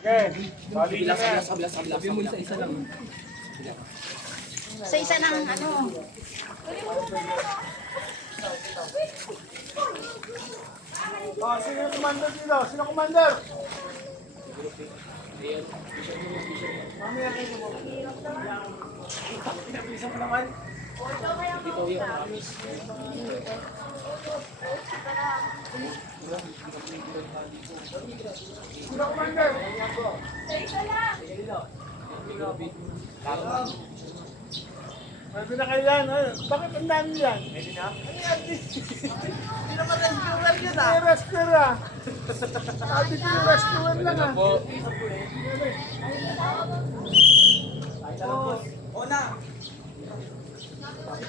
Okay. Bali na yan. Sabi mo sa isa lang. Sa isa ng ano. Oh, sino yung commander dito? Sino commander? Mamaya kayo mo. Pinapisa mo naman. Ito yung Sino commander? Pwede na kayo yan. Bakit ang dami yan? Pwede na? Ano yan? Hindi naman rescuer yun ah. May rescuer ah. Sabi ko yung rescuer lang ah. Ona!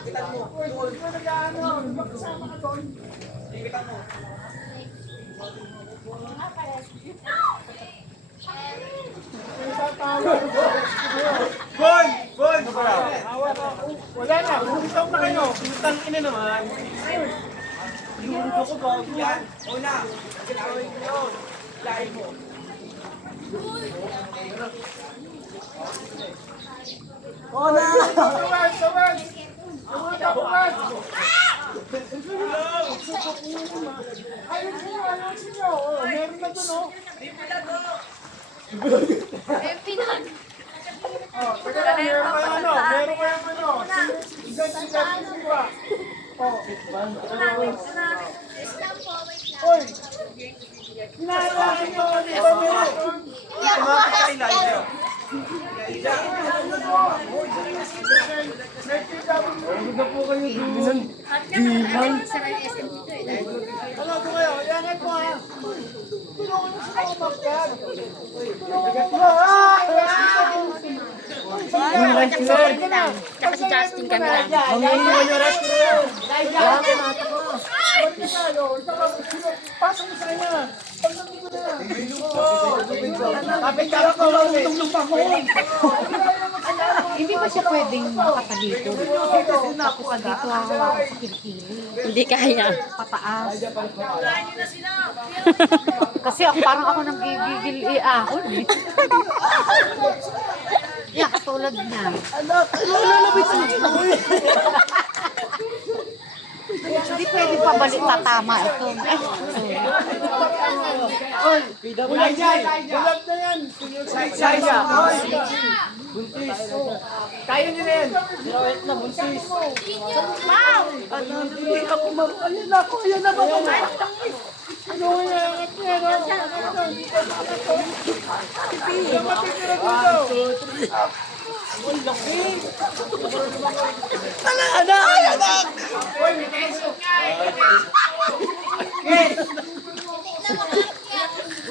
Kitan mo. Uy, huwag mo nag-ano. Magkasama ka doon. Kitan mo. Bon! Bon! Wala na. Bumitaw na kayo. Utang ina naman. Inuubo ko ba? Yan. Ona! Lain mo. Ona! Tawad! Tawad! Tawad! Ayun siya! Ayun siya! Meron na doon oh. Pinag. Oh, teka lang, meron kayong ano? Meron kayong ano? Sigat-sigat yung iba. Oh. Oy! Hinahawakan nyo! Di ba meron? Ano ito kayo? Iangat mo ha! Tulungan nyo sila umakyat! Tulungan mo! Tsaka si Justin kami lang. Pasok mo sa kanya! Pag nandito na! Kapit ka lang ko, utong lupa ko. Hindi ba siya pwedeng makapalito? Tapos dito sa kilikili. Hindi kaya. Pataas. Kasi ako, parang ako nang gigigil ahon eh. Yeah, katulad niya. Hindi pwede pabalik tatama ito. Bulag yan! Bulag na yan! Saya. Kaya niyo na yan. Sirawet na, buntis. Hindi ako ayan na ako, ayan na ba? Ano yung angat niya? Dapat titira dito! Anak!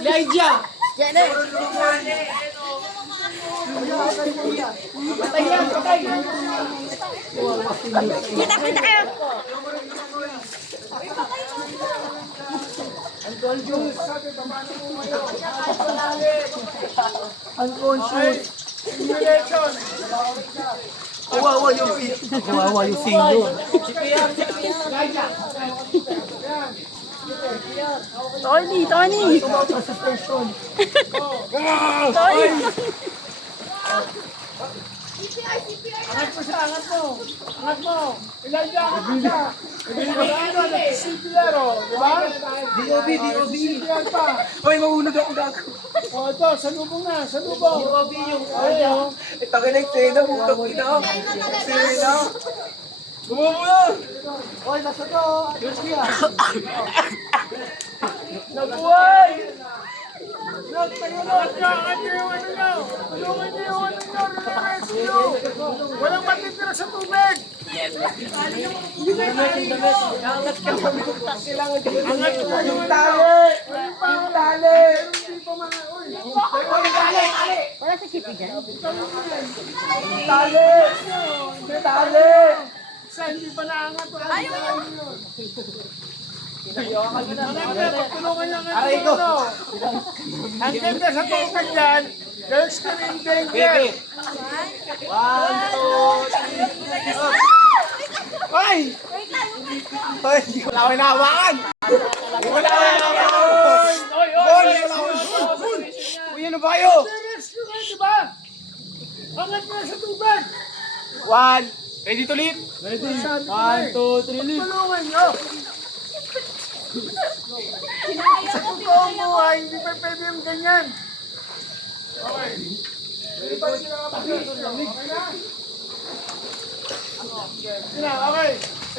Elijah! Patay yan, patay! Kita kayo. Unconscious! Simulation! Kawawa yung kawawa yung singo. Tony! Tony! Angat mo siya! Angat mo! Angat mo! Elijah! Angat mo siya! CPR oh! Diba? DOB. CPR pa! Hoy, mauunod ako gago. O ito, salubong na! Salubong! DOB yung Ayaw! ito ka ng tena, putang ina. Tena. Bumubo na. Oy, nasa to! Nabuhay. Angat nyo yung ano nyo! Tulungan nyo yung ano nyo! Rescue! Walang matitira sa tubig! Angat ka pa. Kailangan din. Angat mo yung Tali. Yung tali. Hindi pa mga... Uy! Wala sa kipi dyan. Tali. Tali. Sa hindi pa naangat. Ayaw! Pagtulungan niya nga ito ano. Ang ganda sa tungkad yan, there's still in danger. 1, 2, 3. Ay! Ay, wala ko hinahawakan. Wala ko hinahawakan. Oy! Oy! Uy, ano ba kayo? Rescue kayo, di ba? Angat nyo sa tubig. 1. Ready to lead? Ready. 1, 2, 3, lead. Tulungan nyo. Sa totoong buhay, hindi pa pwede yung ganyan. Okay. Ready ba sila kapatid? Okay na? Okay na, okay.